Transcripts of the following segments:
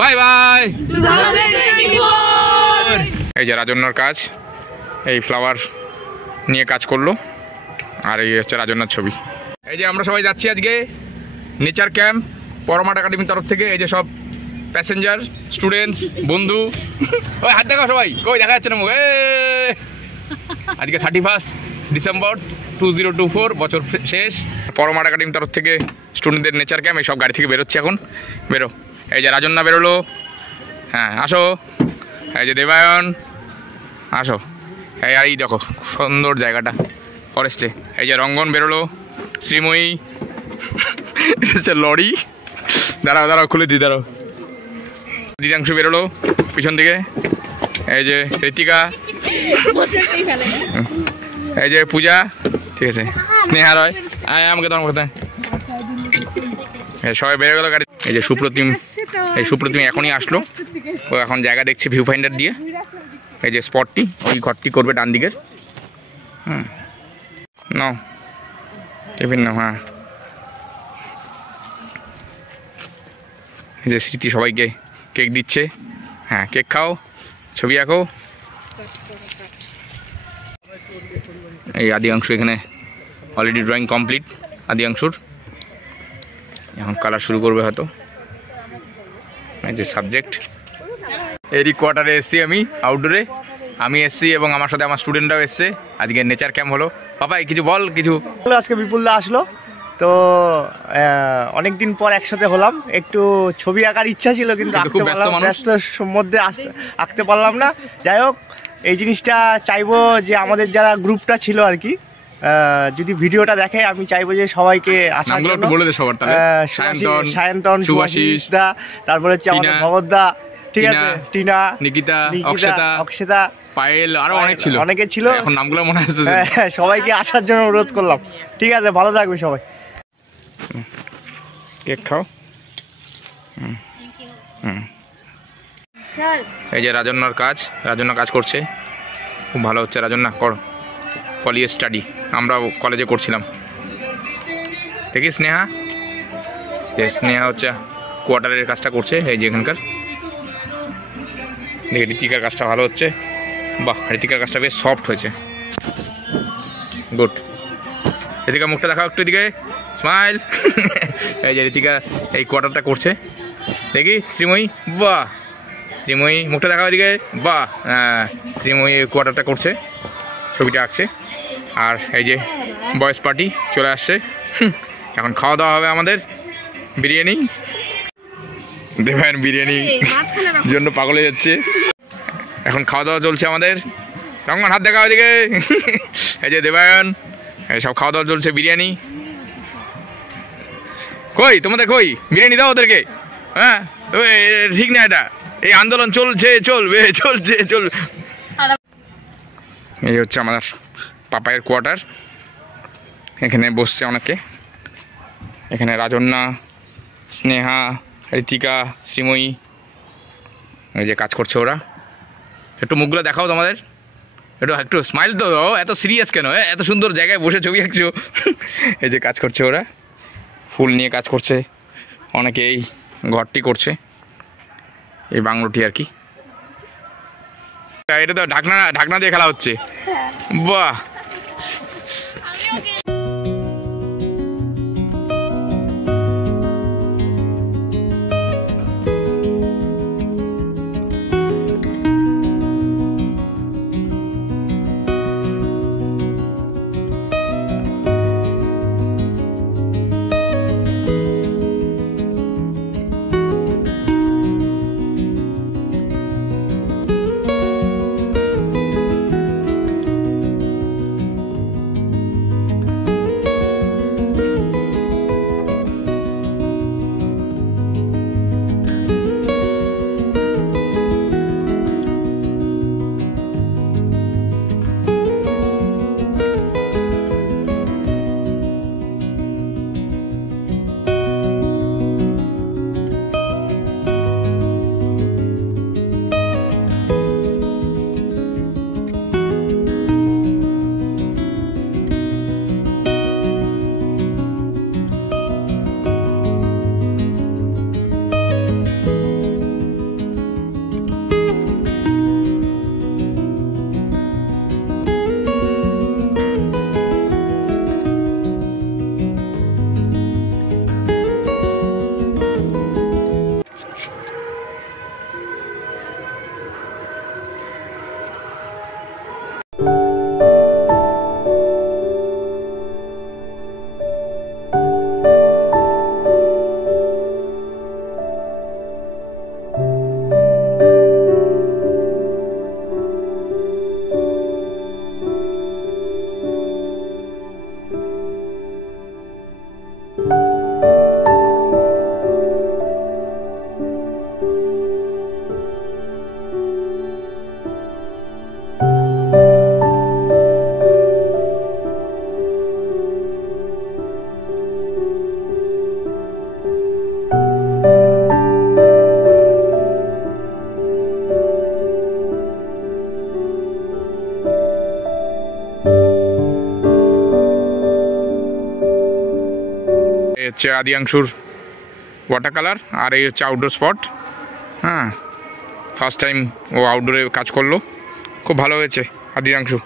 Bye bye. এই যে রাজন্যার কাজ, এই ফ্লাওয়ার নিয়ে কাজ করলো, আর এই হচ্ছে রাজন্যার ছবি। এই যে আমরা সবাই যাচ্ছি আজকে নেচার ক্যাম্প পরমাট একাডেমির তরফ থেকে। এই যে সব প্যাসেঞ্জার, স্টুডেন্টস, বন্ধু, ওই হাত দেখাও সবাই, কই দেখা যাচ্ছে না মুখ। আজকে 31 ডিসেম্বর 2024, বছর শেষ। পরমাট একাডেমির তরফ থেকে স্টুডেন্টদের নেচার ক্যাম্প, এই সব গাড়ি থেকে বেরোচ্ছে এখন। বেরো। এই যে রাজন্যা বেরোলো, হ্যাঁ আসো। এই যে দেবায়ন, আসো। এই দেখো সুন্দর জায়গাটা ফরেস্টে। এই যে রঙ্গন বেরোলো, শ্রীময়ী, এটা হচ্ছে লরি। দাঁড়াও দাঁড়াও খুলে দিই, দাঁড়াও। দিদাংশু বেরোলো পিছন দিকে। এই যে ঋতিকা, এই যে পূজা, ঠিক আছে, স্নেহা রয়, আমাকে তোমার কথা সবাই বেরো গেল গাড়ি। এই যে সুপ্রতিম, এই সুপ্রতিম এখনই আসলো, ও এখন জায়গা দেখছে ভিউ ফাইন্ডার দিয়ে। এই যে স্পটটি, ওই ঘরটি করবে ডান দিকের। নাও টিফিন নাও। হ্যাঁ, এই যে স্মৃতি সবাইকে কেক দিচ্ছে। হ্যাঁ, কেক খাও, ছবি আঁকো। এই আদিয়াংশু এখানে অলরেডি ড্রয়িং কমপ্লিট। আদিয়াংশুর এখন কালার শুরু করবে হয়তো। এই যে সাবজেক্ট, এরই কোয়ার্টারে এসছি আমি, আউটডোরে আমি এসছি এবং আমার সাথে আমার স্টুডেন্টরাও এসছে। আজকে নেচার ক্যাম্প হলো। পাপাই কিছু বল, কিছু। আজকে বিপুলদা আসলো তো অনেকদিন পর একসাথে হলাম। একটু ছবি আঁকার ইচ্ছা ছিল, কিন্তু ব্যস্তর মধ্যে আঁকতে পারলাম না। যাই হোক, এই জিনিসটা চাইবো যে আমাদের যারা গ্রুপটা ছিল আর কি, যদি ভিডিওটা দেখে, আমি চাইবো যে সবাইকে আসার জন্য। সায়ন্তন, সুভাষিস দা, তারপরে হচ্ছে আমাদের ভগত দা, ঠিক আছে, টিনা, নিকিতা, অক্ষিতা, পায়েল, আরো অনেক ছিল, অনেকে ছিল, এখন নামগুলো মনে আসছে। সবাইকে আসার জন্য অনুরোধ করলাম। ঠিক আছে, ভালো থাকবে সবাই। কেক খাও। এই যে রাজন্যার কাজ, রাজন্যা কাজ করছে, খুব ভালো হচ্ছে। রাজন্যা কর, ফলিয়ে স্টাডি, আমরা কলেজে করছিলাম। দেখি স্নেহা, যে স্নেহা হচ্ছে কোয়ার্টারের কাজটা করছে। এই যে এখানকার দেখি ঋতিকার কাজটা ভালো হচ্ছে। বাহ, ঋতিকার কাজটা বেশ সফট হয়েছে, গুড। ঋতিকা মুখটা দেখাও একটু, এদিকে স্মাইল। এই যে ঋতিকা এই কোয়ার্টারটা করছে। দেখি শ্রীময়ী, বাহ, শ্রীময়ী মুখটা দেখাও এদিকে, বাহ। হ্যাঁ, শ্রীময়ী কোয়ার্টারটা করছে, ছবিটা আঁকছে। আর এই যে বয়েস পার্টি চলে আসছে। এখন খাওয়া দাওয়া হবে আমাদের। বিরিয়ানি, দেবায়ন বিরিয়ানি জন্য পাগল হয়ে যাচ্ছে। এখন খাওয়া দাওয়া চলছে আমাদের। রঙ্গন হাত দেখাও এদিকে। এই যে দেবায়ন, এই সব খাওয়া দাওয়া চলছে। বিরিয়ানি কই তোমাদের, কই বিরিয়ানি দাও ওদেরকে। হ্যাঁ, ঠিক না, এটা এই আন্দোলন চলছে, চলবে, চলছে, চল। এই হচ্ছে আমাদের পাপায়ের কোয়ার্টার। এখানে বসছে অনেকে। এখানে রাজন্যা, স্নেহা, ঋতিকা, শ্রীময়ী, এই যে কাজ করছে ওরা। একটু মুখগুলো দেখাও তোমাদের, একটু স্মাইল তো, এত সিরিয়াস কেন? এত সুন্দর জায়গায় বসে ছবি আঁকছো। এই যে কাজ করছে ওরা, ফুল নিয়ে কাজ করছে অনেকে। এই ঘরটি করছে, এই বাংলোটি আর কি। এটা তো ঢাকনা দিয়ে খেলা হচ্ছে, বাহ। হচ্ছে আদিয়াংশুর ওয়াটার কালার, আর এই হচ্ছে আউটডোর স্পট। হ্যাঁ, ফার্স্ট টাইম ও আউটডোরে কাজ করলো, খুব ভালো হয়েছে আদিয়াংশু।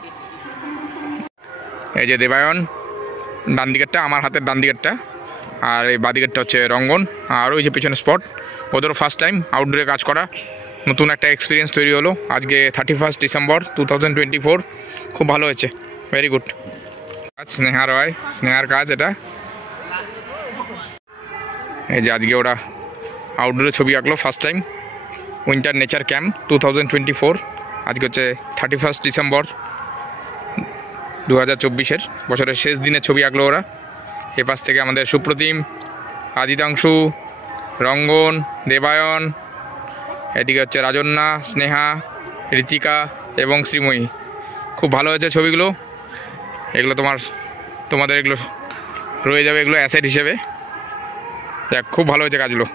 এই যে দেবায়ন ডান দিকেরটা, আমার হাতের ডান দিকেরটা, আর এই বাদিকেরটা হচ্ছে রঙ্গন, আর ওই যে পিছনে স্পট। ওদেরও ফার্স্ট টাইম আউটডোরে কাজ করা, নতুন একটা এক্সপিরিয়েন্স তৈরি হলো আজকে 31 ডিসেম্বর 2024। খুব ভালো হয়েছে, ভেরি গুড। স্নেহা রয়, স্নেহার কাজ এটা। এই যে আজকে ওরা আউটডোরে ছবি আঁকলো first time, winter nature camp 2024। আজকে হচ্ছে 31 ডিসেম্বর 2024, বছরের শেষ দিনের ছবি আঁকলো ওরা। এপাশ থেকে আমাদের সুপ্রতিম, আদিতাংশু, রঙ্গন, দেবায়ন, এদিকে হচ্ছে রাজন্যা, স্নেহা, ঋতিকা এবং শ্রীময়ী। খুব ভালো হয়েছে ছবিগুলো। এগুলো তোমাদের এগুলো রয়ে যাবে, এগুলো অ্যাসেট হিসেবে। দেখ, খুব ভালো হয়েছে কাজগুলো।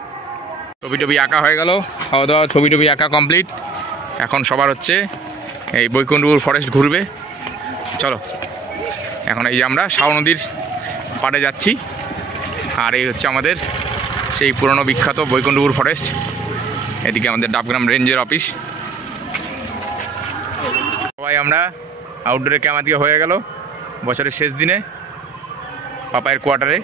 ছবি টবি আঁকা হয়ে গেল, খাওয়া দাওয়া, ছবি টবি আঁকা কমপ্লিট। এখন সবার হচ্ছে এই বৈকুণ্ঠপুর ফরেস্ট ঘুরবে। চলো, এখন এই যে আমরা শাও নদীর পাড়ে যাচ্ছি, আর এই হচ্ছে আমাদের সেই পুরনো বিখ্যাত বৈকুণ্ঠপুর ফরেস্ট। এদিকে আমাদের ডাবগ্রাম রেঞ্জের অফিস। সবাই আমরা আউটডোরে ক্যাম্প আজকে হয়ে গেল বছরের শেষ দিনে পাপায়ের কোয়ার্টারে।